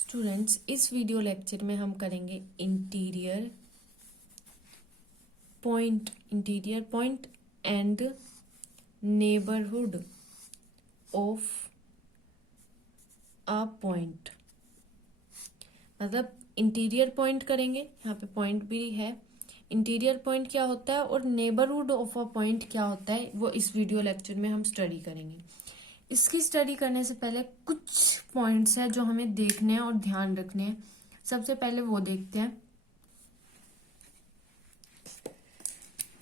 Students, इस video lecture में हम करेंगे interior point and neighbourhood of a point. मतलब इंटीरियर पॉइंट करेंगे, यहाँ पे पॉइंट भी है। इंटीरियर पॉइंट क्या होता है और नेबरहुड ऑफ अ पॉइंट क्या होता है, वो इस वीडियो लेक्चर में हम स्टडी करेंगे। इसकी स्टडी करने से पहले कुछ पॉइंट्स हैं जो हमें देखने हैं और ध्यान रखने हैं। सबसे पहले वो देखते हैं।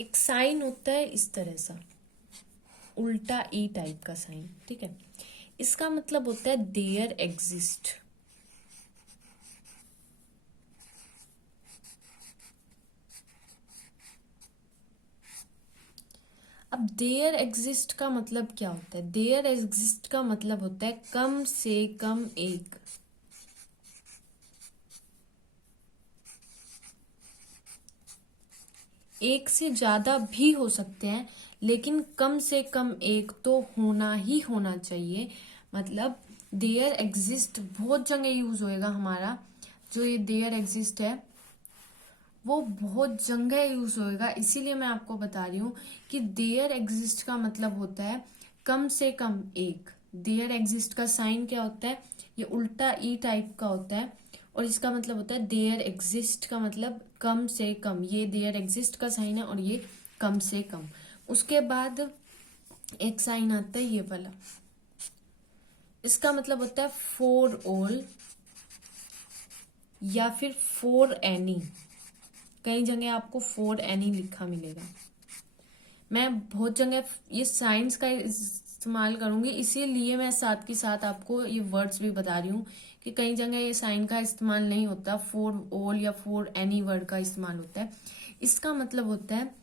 एक साइन होता है इस तरह सा, उल्टा ई टाइप का साइन, ठीक है। इसका मतलब होता है देयर एग्जिस्ट। अब देयर एग्जिस्ट का मतलब क्या होता है? देयर एग्जिस्ट का मतलब होता है कम से कम एक। एक से ज्यादा भी हो सकते हैं, लेकिन कम से कम एक तो होना ही होना चाहिए। मतलब देयर एग्जिस्ट बहुत जगह यूज होएगा हमारा। जो ये देयर एग्जिस्ट है वो बहुत जगह यूज होएगा, इसीलिए मैं आपको बता रही हूँ कि देयर एग्जिस्ट का मतलब होता है कम से कम एक। देयर एग्जिस्ट का साइन क्या होता है? ये उल्टा ई टाइप का होता है और इसका मतलब होता है देयर एग्जिस्ट का मतलब कम से कम। ये देयर एग्जिस्ट का साइन है और ये कम से कम। उसके बाद एक साइन आता है ये वाला, इसका मतलब होता है फॉर ऑल या फिर फॉर एनी। कई जगह आपको फॉर एनी लिखा मिलेगा। मैं बहुत जगह ये साइंस का इस्तेमाल करूंगी, इसीलिए मैं साथ के साथ आपको ये वर्ड्स भी बता रही हूँ कि कई जगह ये साइन का इस्तेमाल नहीं होता, फॉर ऑल या फॉर एनी वर्ड का इस्तेमाल होता है। इसका मतलब होता है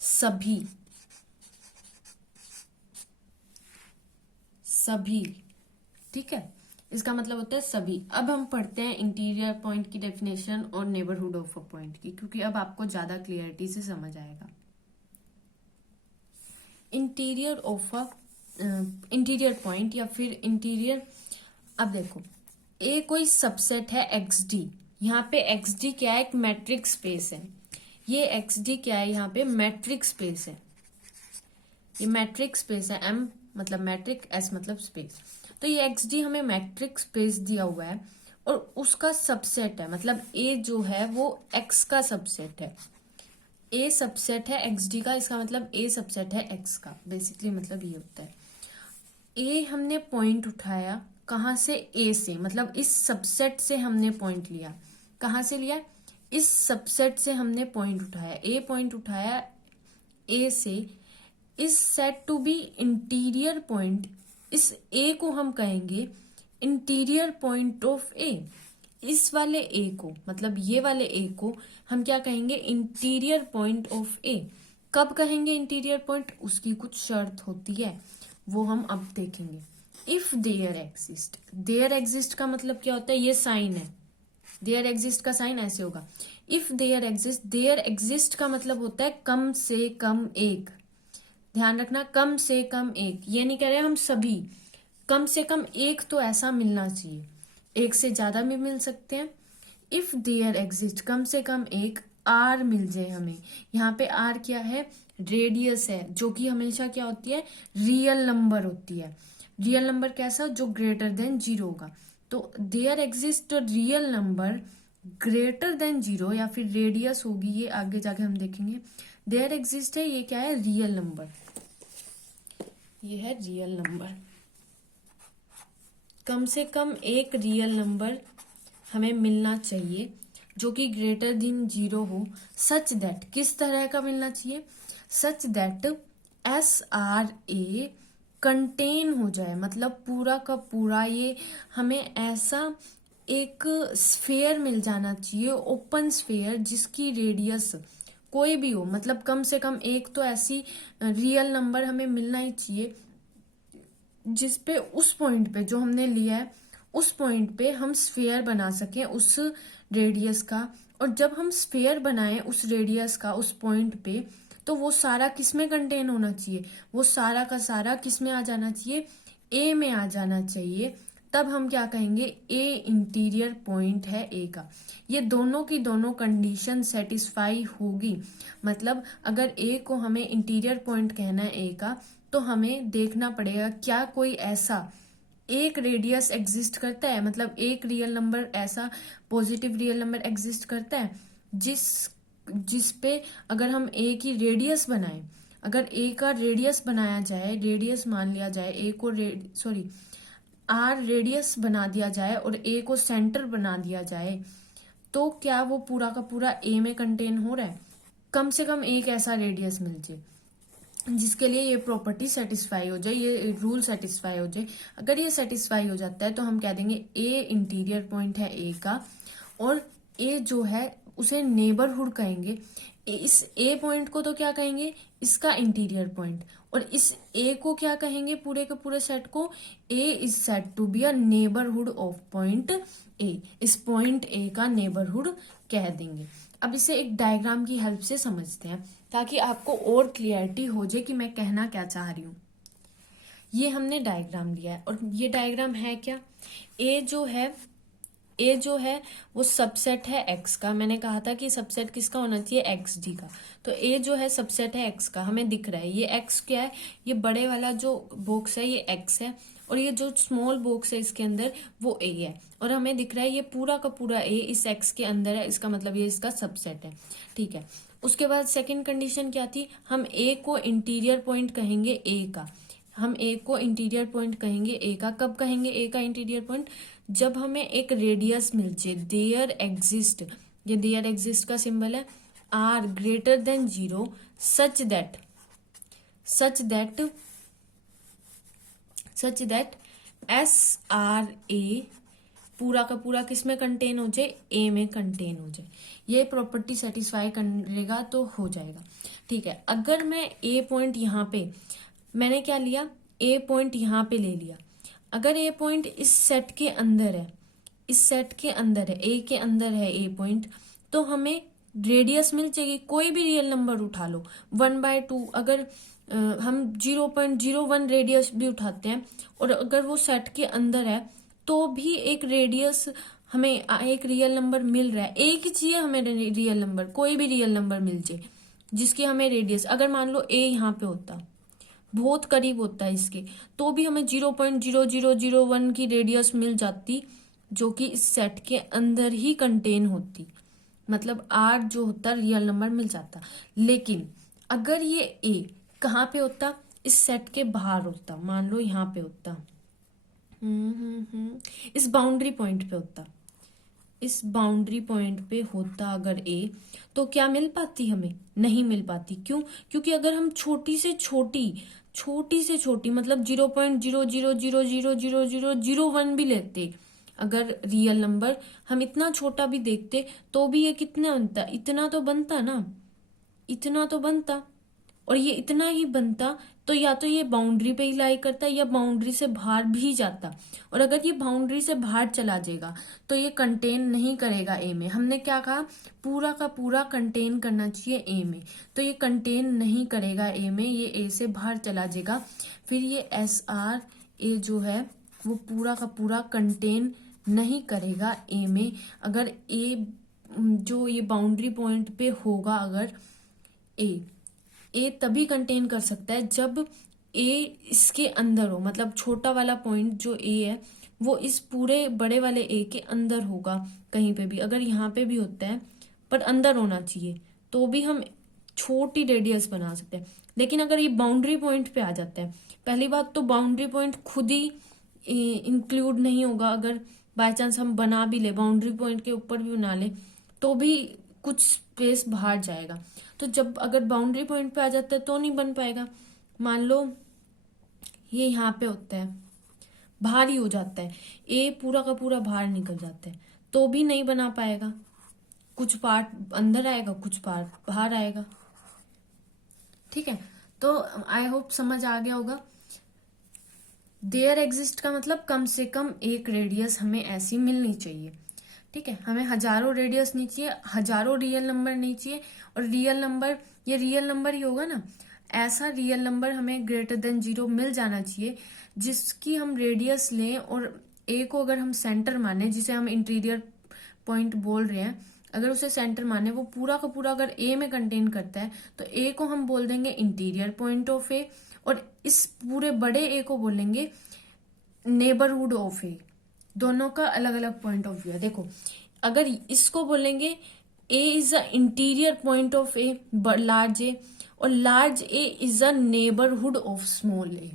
सभी, सभी, ठीक है। इसका मतलब होता है सभी। अब हम पढ़ते हैं इंटीरियर पॉइंट की डेफिनेशन और नेबरहुड ऑफ अ पॉइंट की, क्योंकि अब आपको ज्यादा क्लियरिटी से समझ आएगा। Interior of a interior point या फिर इंटीरियर। अब देखो, ए कोई सबसेट है एक्स डी। यहाँ पे एक्स डी क्या है? एक मैट्रिक स्पेस है। ये एक्स डी क्या है? यहाँ पे मैट्रिक स्पेस है। ये मैट्रिक स्पेस है। एम मतलब मैट्रिक, एस मतलब स्पेस। तो ये एक्स डी हमें मैट्रिक स्पेस दिया हुआ है और उसका सबसेट है। मतलब ए जो है वो एक्स का सबसेट है। ए सबसेट है एक्स डी का, इसका मतलब ए सबसेट है एक्स का। बेसिकली मतलब ये होता है। ए हमने पॉइंट उठाया कहाँ से? ए से। मतलब इस सबसेट से हमने पॉइंट लिया। कहाँ से लिया? इस सबसेट से हमने पॉइंट उठाया। ए पॉइंट उठाया ए से। Is said to be interior point. इस ए को हम कहेंगे इंटीरियर पॉइंट ऑफ ए। इस वाले ए को, मतलब ये वाले ए को हम क्या कहेंगे? इंटीरियर पॉइंट ऑफ ए। कब कहेंगे इंटीरियर पॉइंट? उसकी कुछ शर्त होती है, वो हम अब देखेंगे। If there exist. There exist का मतलब क्या होता है? ये साइन है। देयर एग्जिस्ट का साइन ऐसे होगा, if there exist. There exist का मतलब होता है कम से कम एक। ध्यान रखना, कम से कम एक। ये नहीं कह रहे हम सभी, कम से कम एक तो ऐसा मिलना चाहिए। एक से ज्यादा भी मिल सकते हैं। इफ देयर एग्जिस्ट, कम से कम एक आर मिल जाए हमें। यहाँ पे आर क्या है? रेडियस है, जो कि हमेशा क्या होती है? रियल नंबर होती है। रियल नंबर कैसा? जो ग्रेटर देन जीरो होगा। तो there exist real number greater than zero, या फिर रेडियस होगी, ये आगे जाके हम देखेंगे। देयर एग्जिस्ट है, ये क्या है? Real number. ये है रियल नंबर। कम से कम एक रियल नंबर हमें मिलना चाहिए जो कि ग्रेटर देन जीरो हो। सच दैट, किस तरह का मिलना चाहिए? सच that S R A contain हो जाए। मतलब पूरा का पूरा ये हमें ऐसा एक स्फेयर मिल जाना चाहिए, ओपन स्फेयर, जिसकी रेडियस कोई भी हो। मतलब कम से कम एक तो ऐसी रियल नंबर हमें मिलना ही चाहिए जिसपे उस पॉइंट पे जो हमने लिया है, उस पॉइंट पे हम स्फेयर बना सकें उस रेडियस का। और जब हम स्फेयर बनाएं उस रेडियस का उस पॉइंट पे, तो वो सारा किस में कंटेन होना चाहिए? वो सारा का सारा किस में आ जाना चाहिए? ए में आ जाना चाहिए। तब हम क्या कहेंगे, ए इंटीरियर पॉइंट है ए का। ये दोनों की दोनों कंडीशन सेटिस्फाई होगी। मतलब अगर ए को हमें इंटीरियर पॉइंट कहना है ए का, तो हमें देखना पड़ेगा क्या कोई ऐसा एक रेडियस एग्जिस्ट करता है, मतलब एक रियल नंबर ऐसा पॉजिटिव रियल नंबर एग्जिस्ट करता है जिस पे अगर हम ए की रेडियस बनाएं, अगर ए का रेडियस बनाया जाए, रेडियस मान लिया जाए ए को, आर रेडियस बना दिया जाए और ए को सेंटर बना दिया जाए, तो क्या वो पूरा का पूरा ए में कंटेन हो रहा है? कम से कम एक ऐसा रेडियस मिल जाए जिसके लिए ये प्रॉपर्टी सेटिस्फाई हो जाए, ये रूल सेटिस्फाई हो जाए। अगर ये सेटिस्फाई हो जाता है तो हम कह देंगे ए इंटीरियर पॉइंट है ए का, और ए जो है उसे नेबरहुड कहेंगे। इस ए पॉइंट को तो क्या कहेंगे, इसका इंटीरियर पॉइंट, और इस ए को क्या कहेंगे, पूरे के पूरे सेट को, A is said to be a neighbourhood of point A. इस पॉइंट ए का नेबरहुड कह देंगे। अब इसे एक डायग्राम की हेल्प से समझते हैं ताकि आपको और क्लियरिटी हो जाए कि मैं कहना क्या चाह रही हूँ। ये हमने डायग्राम लिया है और ये डायग्राम है क्या, ए जो है वो सबसेट है एक्स का। मैंने कहा था कि सबसेट किसका होना चाहिए, एक्स डी का। तो ए जो है सबसेट है एक्स का, हमें दिख रहा है ये एक्स क्या है, ये बड़े वाला जो बॉक्स है ये एक्स है, और ये जो स्मॉल बॉक्स है इसके अंदर वो ए है, और हमें दिख रहा है ये पूरा का पूरा ए इस एक्स के अंदर है, इसका मतलब ये इसका सबसेट है। ठीक है, उसके बाद सेकंड कंडीशन क्या थी, हम ए को इंटीरियर पॉइंट कहेंगे ए का। हम ए को इंटीरियर पॉइंट कहेंगे ए का। कब कहेंगे ए का इंटीरियर पॉइंट, जब हमें एक रेडियस मिल जाए, देयर एग्जिस्ट, ये देयर एग्जिस्ट का सिंबल है, R greater than 0 such that S R A पूरा का पूरा किस में कंटेन हो जाए, ए में कंटेन हो जाए। ये प्रॉपर्टी सेटिस्फाई करेगा तो हो जाएगा। ठीक है, अगर मैं ए पॉइंट यहाँ पे, मैंने क्या लिया, ए पॉइंट यहाँ पे ले लिया, अगर ए पॉइंट इस सेट के अंदर है, इस सेट के अंदर है, ए के अंदर है ए पॉइंट, तो हमें रेडियस मिल जाएगी। कोई भी रियल नंबर उठा लो, 1/2, अगर हम 0.01 रेडियस भी उठाते हैं और अगर वो सेट के अंदर है तो भी एक रेडियस हमें, एक रियल नंबर मिल रहा है। एक ही चाहिए हमें रियल नंबर, कोई भी रियल नंबर मिल जाए जिसकी हमें रेडियस, अगर मान लो ए यहाँ पे होता, बहुत करीब होता है इसके, तो भी हमें 0.0001 की रेडियस मिल जाती, जो कि इस सेट के अंदर ही कंटेन होती, मतलब आर जो होता रियल नंबर मिल जाता। लेकिन अगर ये ए कहाँ पे होता, इस सेट के बाहर होता, मान लो यहाँ पे होता, इस बाउंड्री पॉइंट पे होता, इस बाउंड्री पॉइंट पे होता अगर ए, तो क्या मिल पाती, हमें नहीं मिल पाती। क्यों? क्योंकि अगर हम छोटी से छोटी मतलब 0.00000001 भी लेते, अगर रियल नंबर हम इतना छोटा भी देखते, तो भी ये कितना बनता, इतना तो बनता ना, इतना तो बनता, और ये इतना ही बनता, तो या तो ये बाउंड्री पे ही लाई करता या बाउंड्री से बाहर भी जाता, और अगर ये बाउंड्री से बाहर चला जाएगा तो ये कंटेन नहीं करेगा ए में। हमने क्या कहा, पूरा का पूरा कंटेन करना चाहिए ए में, तो ये कंटेन नहीं करेगा ए में, ये ए से बाहर चला जाएगा। फिर ये एस आर ए जो है वो पूरा का पूरा कंटेन नहीं करेगा ए में। अगर ए जो ये बाउंड्री पॉइंट पे होगा, अगर ए तभी कंटेन कर सकता है जब ए इसके अंदर हो, मतलब छोटा वाला पॉइंट जो ए है वो इस पूरे बड़े वाले ए के अंदर होगा कहीं पे भी। अगर यहाँ पे भी होता है पर अंदर होना चाहिए, तो भी हम छोटी रेडियस बना सकते हैं। लेकिन अगर ये बाउंड्री पॉइंट पे आ जाता है, पहली बात तो बाउंड्री पॉइंट खुद ही इंक्लूड नहीं होगा, अगर बाय चांस हम बना भी ले, बाउंड्री पॉइंट के ऊपर भी बना ले, तो भी कुछ स्पेस बाहर जाएगा। तो जब अगर बाउंड्री पॉइंट पे आ जाता है तो नहीं बन पाएगा। मान लो ये यहाँ पे होता है, बाहर ही हो जाता है, ए पूरा का पूरा बाहर निकल जाता है, तो भी नहीं बना पाएगा, कुछ पार्ट अंदर आएगा, कुछ पार्ट बाहर आएगा। ठीक है, तो आई होप समझ आ गया होगा। देयर एग्जिस्ट का मतलब कम से कम एक रेडियस हमें ऐसी मिलनी चाहिए। ठीक है, हमें हजारों रेडियस नहीं चाहिए, हजारों रियल नंबर नहीं चाहिए, और रियल नंबर, ये रियल नंबर ही होगा ना, ऐसा रियल नंबर हमें ग्रेटर देन 0 मिल जाना चाहिए जिसकी हम रेडियस लें और ए को अगर हम सेंटर माने, जिसे हम इंटीरियर पॉइंट बोल रहे हैं, अगर उसे सेंटर माने, वो पूरा का पूरा अगर ए में कंटेन करता है, तो ए को हम बोल देंगे इंटीरियर पॉइंट ऑफ ए, और इस पूरे बड़े ए को बोलेंगे नेबरहुड ऑफ ए। दोनों का अलग अलग पॉइंट ऑफ व्यू है। देखो, अगर इसको बोलेंगे A is a interior point of A large A, और large A is a neighbourhood of small A.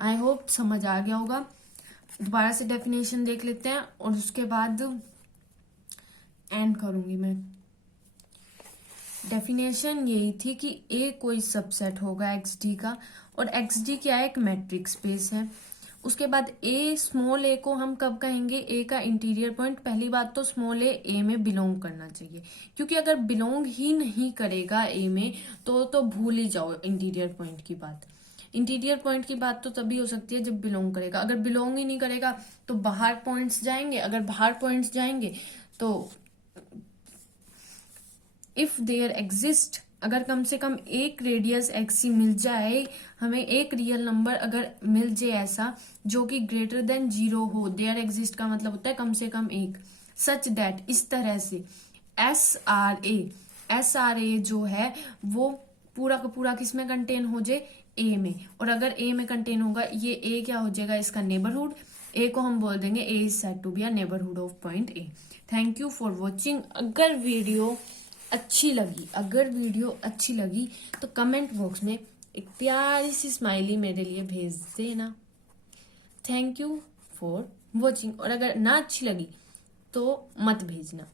I hope समझ आ गया होगा। दोबारा से डेफिनेशन देख लेते हैं और उसके बाद एंड करूंगी मैं। डेफिनेशन यही थी कि ए कोई सबसेट होगा एक्स डी का, और एक्स डी क्या है, एक मैट्रिक्स स्पेस है। उसके बाद ए, स्मॉल ए को हम कब कहेंगे, ए का इंटीरियर पॉइंट। पहली बात तो स्मॉल ए में बिलोंग करना चाहिए, क्योंकि अगर बिलोंग ही नहीं करेगा ए में तो भूल ही जाओ इंटीरियर पॉइंट की बात। इंटीरियर पॉइंट की बात तो तभी हो सकती है जब बिलोंग करेगा। अगर बिलोंग ही नहीं करेगा तो बाहर पॉइंट्स जाएंगे, अगर बाहर पॉइंट्स जाएंगे तो इफ देयर एग्जिस्ट, अगर कम से कम एक रेडियस एक्सी मिल जाए, हमें एक रियल नंबर अगर मिल जाए ऐसा जो कि ग्रेटर देन 0 हो, देयर एग्जिस्ट का मतलब होता है कम से कम एक, सच दैट, इस तरह से एस आर ए जो है वो पूरा का पूरा किस में कंटेन हो जाए, ए में। और अगर ए में कंटेन होगा, ये ए क्या हो जाएगा, इसका नेबरहुड। ए को हम बोल देंगे A is said to be a neighbourhood of point A. Thank you for watching. अगर वीडियो अच्छी लगी तो कमेंट बॉक्स में एक प्यारी सी स्माइली मेरे लिए भेज देना। Thank you for watching. और अगर ना अच्छी लगी तो मत भेजना,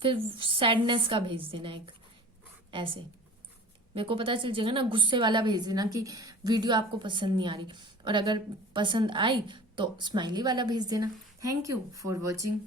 फिर सैडनेस का भेज देना एक ऐसे, मेरे को पता चल जाएगा ना, गुस्से वाला भेज देना कि वीडियो आपको पसंद नहीं आ रही, और अगर पसंद आई तो स्माइली वाला भेज देना। Thank you for watching.